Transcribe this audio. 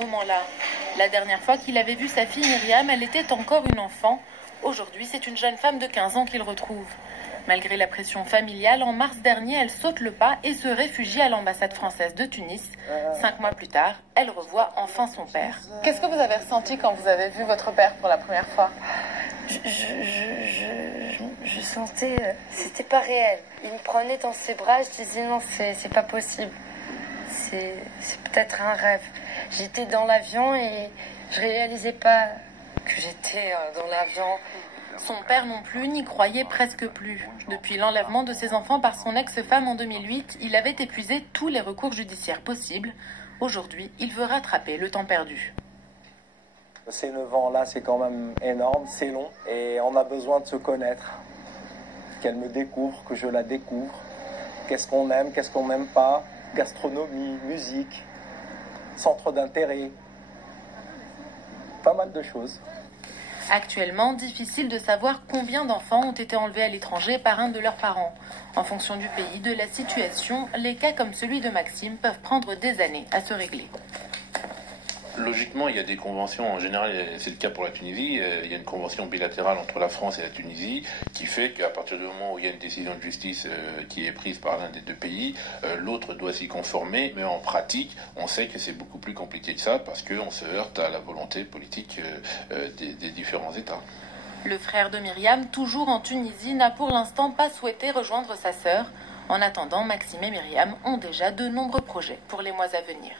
À ce moment-là, la dernière fois qu'il avait vu sa fille Myriam, elle était encore une enfant. Aujourd'hui, c'est une jeune femme de 15 ans qu'il retrouve. Malgré la pression familiale, en mars dernier, elle saute le pas et se réfugie à l'ambassade française de Tunis. 5 mois plus tard, elle revoit enfin son père. Qu'est-ce que vous avez ressenti quand vous avez vu votre père pour la première fois? Je sentais, c'était pas réel. Il me prenait dans ses bras, je disais non, c'est pas possible. C'est peut-être un rêve. J'étais dans l'avion et je réalisais pas que j'étais dans l'avion. Son père non plus n'y croyait presque plus. Depuis l'enlèvement de ses enfants par son ex-femme en 2008, il avait épuisé tous les recours judiciaires possibles. Aujourd'hui, il veut rattraper le temps perdu. Ces 9 ans-là, c'est quand même énorme, c'est long, et on a besoin de se connaître. Qu'elle me découvre, que je la découvre. Qu'est-ce qu'on aime, qu'est-ce qu'on n'aime pas. Gastronomie, musique, centre d'intérêt. Pas mal de choses. Actuellement, difficile de savoir combien d'enfants ont été enlevés à l'étranger par un de leurs parents. En fonction du pays, de la situation, les cas comme celui de Maxime peuvent prendre des années à se régler. Logiquement, il y a des conventions, en général, c'est le cas pour la Tunisie, il y a une convention bilatérale entre la France et la Tunisie qui fait qu'à partir du moment où il y a une décision de justice qui est prise par l'un des deux pays, l'autre doit s'y conformer, mais en pratique, on sait que c'est beaucoup plus compliqué que ça parce qu'on se heurte à la volonté politique des différents États. Le frère de Myriam, toujours en Tunisie, n'a pour l'instant pas souhaité rejoindre sa sœur. En attendant, Maxime et Myriam ont déjà de nombreux projets pour les mois à venir.